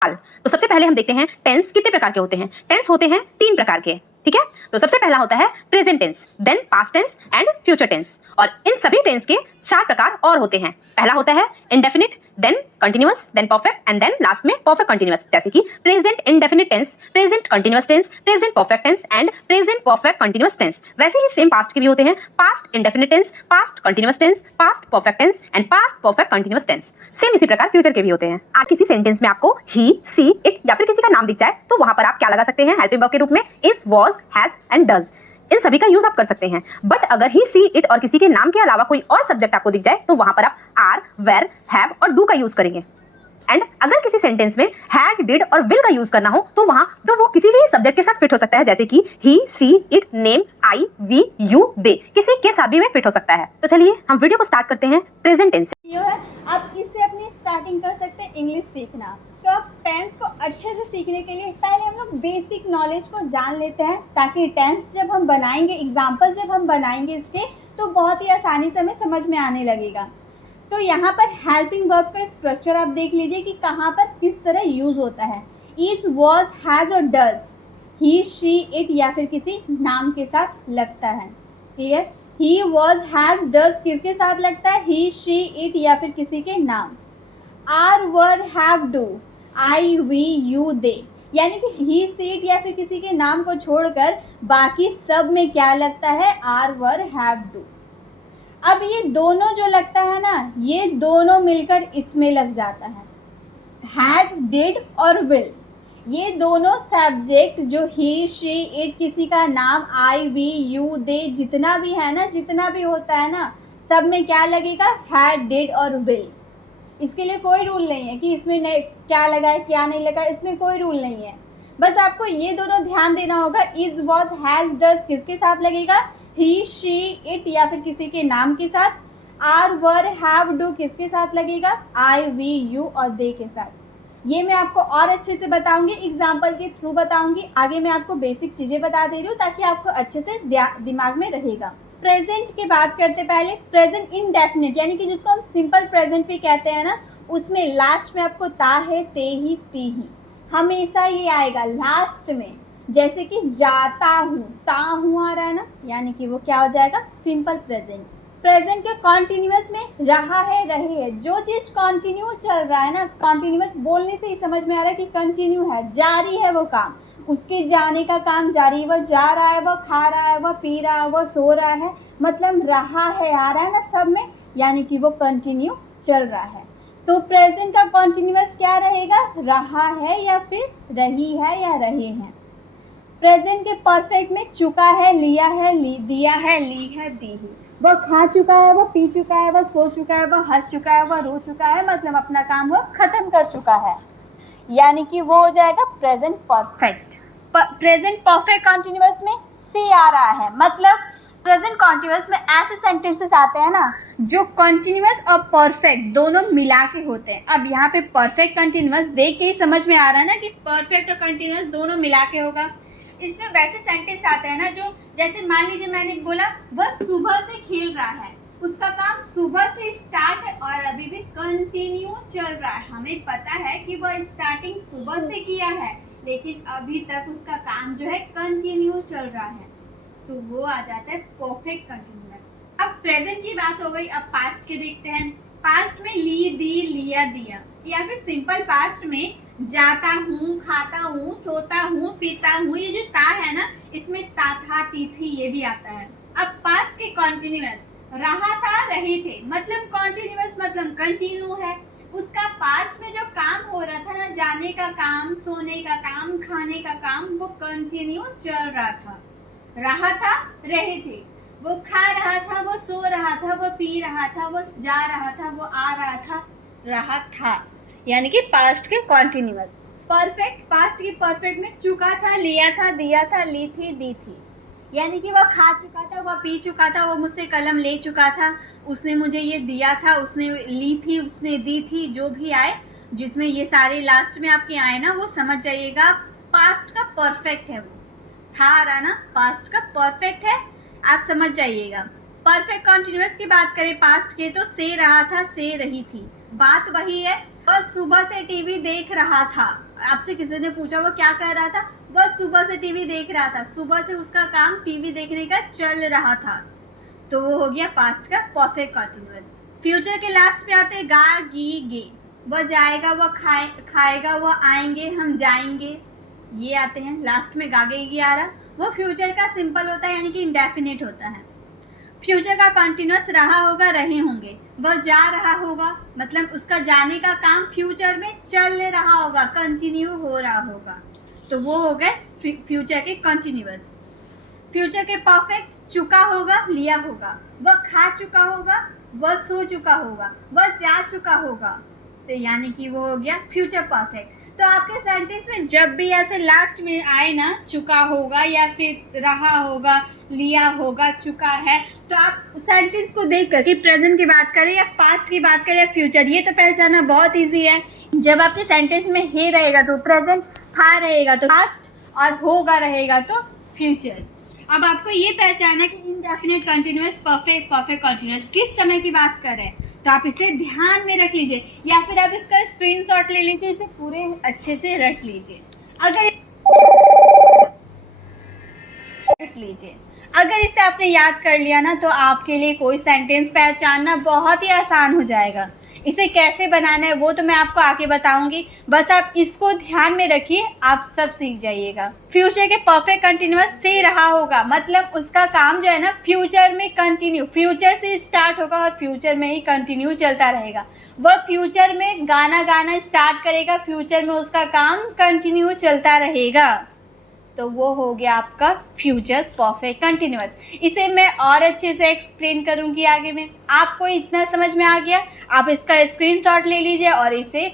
साल। तो सबसे पहले हम देखते हैं टेंस कितने प्रकार के होते हैं। टेंस होते हैं 3 प्रकार के, ठीक है। तो सबसे पहला होता है present tense, then past tense and future tense. और इन सभी टेंस के 4 प्रकार और होते हैं। पहला होता है indefinite, then continuous, then perfect and then last में परफेक्ट कंटिन्यूअस। जैसे कि present indefinite tense, present continuous tense, present perfect tense and present perfect continuous tense. वैसे ही सेम पास्ट के भी होते हैं, past indefinite tense, past continuous tense, past perfect tense and past perfect continuous tense. Same इसी प्रकार future के भी होते हैं। आज किसी सेंटेंस में आपको ही, सी, इट या फिर किसी का नाम दिख जाए तो वहां पर आप क्या लगा सकते हैं हेल्पिंग वर्ब के रूप में, is, was, has and does. इन सभी का यूज आप कर सकते हैं। बट अगर ही, सी, इट और किसी के नाम के अलावा कोई और सब्जेक्ट आपको दिख जाए तो वहां पर आप आर, वेर, हैव और डू का यूज करेंगे। एंड अगर किसी सेंटेंस में हैड, डिड और विल का यूज करना हो तो वहां तो वो किसी भी सब्जेक्ट के साथ फिट हो सकता है, जैसे कि he, she, it, name, I, we, you, they, किसी के साथ भी में फिट हो सकता है। तो चलिए हम वीडियो को स्टार्ट करते हैं प्रेजेंट टेंस से। है आप इससे अपनी स्टार्टिंग कर सकते हैं इंग्लिश सीखना। तो आप टेंस को अच्छे से सीखने के लिए पहले हम लोग बेसिक नॉलेज को जान लेते हैं, ताकि टेंस जब हम बनाएंगे, एग्जाम्पल जब हम बनाएंगे इसके, तो बहुत ही आसानी से हमें समझ में आने लगेगा। तो यहाँ पर हेल्पिंग वर्ब का स्ट्रक्चर आप देख लीजिए कि कहाँ पर किस तरह यूज होता है। इज, वॉज, हैज और डज, ही, शी, इट या फिर किसी नाम के साथ लगता है। Clear? He, was, has, does किसके साथ लगता है? ही, शी, इट या फिर किसी के नाम। Are, were, have, do, I, we, you, they, यानी कि ही, सी, इट या फिर किसी के नाम को छोड़कर बाकी सब में क्या लगता है? Are, were, have, do. अब ये दोनों जो लगता है ना, ये दोनों मिलकर इसमें लग जाता है, हैड, डिड और विल। ये दोनों सब्जेक्ट जो ही, शी, इट, किसी का नाम, आई, वी, यू, दे, जितना भी है ना, जितना भी होता है ना, सब में क्या लगेगा? हैड, डिड और विल। इसके लिए कोई रूल नहीं है कि इसमें नहीं क्या लगा है क्या नहीं लगा, इसमें कोई रूल नहीं है। बस आपको ये दोनों ध्यान देना होगा। इज, वॉज, हैज, डज किसके साथ लगेगा? ही, शी, इट या फिर किसी के नाम के साथ। आर, वर, हैव, डू किसके साथ लगेगा? आई, वी, यू और दे के साथ। ये मैं आपको और अच्छे से बताऊंगी, एग्जाम्पल के थ्रू बताऊंगी। आगे मैं आपको बेसिक चीज़ें बता दे रही हूँ ताकि आपको अच्छे से दिमाग में रहेगा। प्रेजेंट की बात करते पहले, प्रेजेंट इंडेफिनिट यानी कि जिसको हम सिंपल प्रेजेंट भी कहते हैं ना, उसमें लास्ट में आपको ता है, ते ही, ती ही, हमेशा ये आएगा लास्ट में। जैसे कि जाता हूँ, ता हूँ आ रहा है ना, यानी कि वो क्या हो जाएगा? Simple present. प्रेजेंट के कॉन्टिन्यूअस में रहा है, रहे है, जो चीज कंटिन्यू चल रहा है ना, कॉन्टिन्यूअस बोलने से ही समझ में आ रहा है कि कंटिन्यू है, जारी है वो काम, उसके जाने का काम जारी, वह जा रहा है, वह खा रहा है, वह पी रहा है, वह सो रहा है, मतलब रहा है आ रहा है ना सब में, यानी कि वो कंटिन्यू चल रहा है। तो प्रेजेंट का कॉन्टिन्यूअस क्या रहेगा? रहा है या फिर रही है या रहे हैं। प्रेजेंट के परफेक्ट में चुका है, लिया है, दिया है, ली है, दी है। वह खा चुका है, वह पी चुका है, वह सो चुका है, वह हंस चुका है, वह रो चुका है, मतलब अपना काम वह खत्म कर चुका है, यानी कि वो हो जाएगा present perfect. Present perfect continuous में से आ रहा है, मतलब प्रेजेंट कॉन्टिन्यूअस में ऐसे सेंटेंसेस आते हैं ना जो कॉन्टिन्यूअस और परफेक्ट दोनों मिला के होते हैं। अब यहाँ पे परफेक्ट कंटिन्यूअस देख के ही समझ में आ रहा है ना कि परफेक्ट और कंटिन्यूअस दोनों मिला के होगा। इसमें वैसे सेंटेंस आते हैं ना जो, जैसे मान लीजिए मैंने बोला वह सुबह से खेल रहा है, उसका काम सुबह से स्टार्ट है और अभी भी कंटिन्यू चल रहा है। हमें पता है कि वह स्टार्टिंग सुबह से किया है, लेकिन अभी तक उसका काम जो है कंटिन्यू चल रहा है, तो वो आ जाता है परफेक्ट कंटिन्यूअस। अब प्रेजेंट की बात हो गई, अब पास्ट के देखते हैं। पास्ट में ली, दी, लिया, दिया, या फिर सिंपल पास्ट में जाता हूँ, खाता हूँ, सोता हूँ, पीता हूँ, ये जो ता है ना, इसमें ता, था, ती, थी ये भी आता है। अब पास्ट के कॉन्टिन्यूअस, रहा था, रहे थे, मतलब कॉन्टिन्यूअस मतलब कंटिन्यू है। उसका पास्ट में जो काम हो रहा था ना, जाने का काम, सोने का काम, खाने का काम, वो कंटिन्यू चल रहा था, रहे थे, वो खा रहा था, वो सो रहा था, वो पी रहा था, वो जा रहा था, वो आ रहा था, यानी कि पास्ट के कॉन्टिन्यूअस। परफेक्ट, पास्ट के परफेक्ट में चुका था, लिया था, दिया था, ली थी, दी थी, यानी कि वह खा चुका था, वह पी चुका था, वो मुझसे कलम ले चुका था, उसने मुझे ये दिया था, उसने ली थी, उसने दी थी, जो भी आए, जिसमें ये सारे लास्ट में आपके आए ना, वो समझ जाइएगा पास्ट का परफेक्ट है। वो था आ रहा ना, पास्ट का परफेक्ट है, आप समझ जाइएगा। परफेक्ट कॉन्टिन्यूअस की बात करें पास्ट के, तो से रहा था, से रही थी, बात वही है। वह सुबह से टीवी देख रहा था, आपसे किसी ने पूछा वो क्या कर रहा था, वह सुबह से टीवी देख रहा था, सुबह से उसका काम टीवी देखने का चल रहा था, तो वो हो गया पास्ट का परफेक्ट कंटिन्यूअस। फ्यूचर के लास्ट पे आते हैं गा गी गे, वह जाएगा, वह खाएगा, वह आएंगे, हम जाएंगे, ये आते हैं। लास्ट में गा गे गी आ रहा, वो फ्यूचर का सिंपल होता है यानी कि इंडेफिनिट होता है। फ्यूचर का कंटिन्यूअस रहा होगा, रहे होंगे, वह जा रहा होगा, मतलब उसका जाने का काम फ्यूचर में चल रहा होगा, कंटिन्यू हो रहा होगा, तो वो हो गए फ्यूचर के कंटिन्यूअस। फ्यूचर के परफेक्ट चुका होगा, लिया होगा, वह खा चुका होगा, वह सो चुका होगा, वह जा चुका होगा, तो यानी कि वो हो गया फ्यूचर परफेक्ट। तो आपके सेंटेंस में जब भी ऐसे लास्ट में आए ना, चुका होगा या फिर रहा होगा, लिया होगा, चुका है, तो आप सेंटेंस को देख कर कि प्रेजेंट की बात करें या पास्ट की बात करें या फ्यूचर, ये तो पहचानना बहुत इजी है। जब आपके सेंटेंस में हे रहेगा तो प्रेजेंट, था रहेगा तो पास्ट, और होगा रहेगा तो फ्यूचर। अब आपको ये पहचाना कि indefinite continuous, perfect, perfect continuous किस समय की बात कर रहे हैं, तो आप इसे ध्यान में रख लीजिए या फिर आप इसका स्क्रीनशॉट ले लीजिए, इसे पूरे अच्छे से रट लीजिए। अगर इसे आपने याद कर लिया ना, तो आपके लिए कोई सेंटेंस पहचानना बहुत ही आसान हो जाएगा। इसे कैसे बनाना है वो तो मैं आपको आगे बताऊंगी, बस आप इसको ध्यान में रखिए, आप सब सीख जाइएगा। फ्यूचर के परफेक्ट कंटिन्यूअस से रहा होगा, मतलब उसका काम जो है ना फ्यूचर में कंटिन्यू, फ्यूचर से स्टार्ट होगा और फ्यूचर में ही कंटिन्यू चलता रहेगा। वह फ्यूचर में गाना गाना स्टार्ट करेगा, फ्यूचर में उसका काम कंटिन्यू चलता रहेगा, तो वो हो गया आपका फ्यूचर परफेक्ट कंटिन्यूअस। इसे मैं और अच्छे से एक्सप्लेन करूंगी आगे में। आपको इतना समझ में आ गया, आप इसका स्क्रीनशॉट ले लीजिए और इसे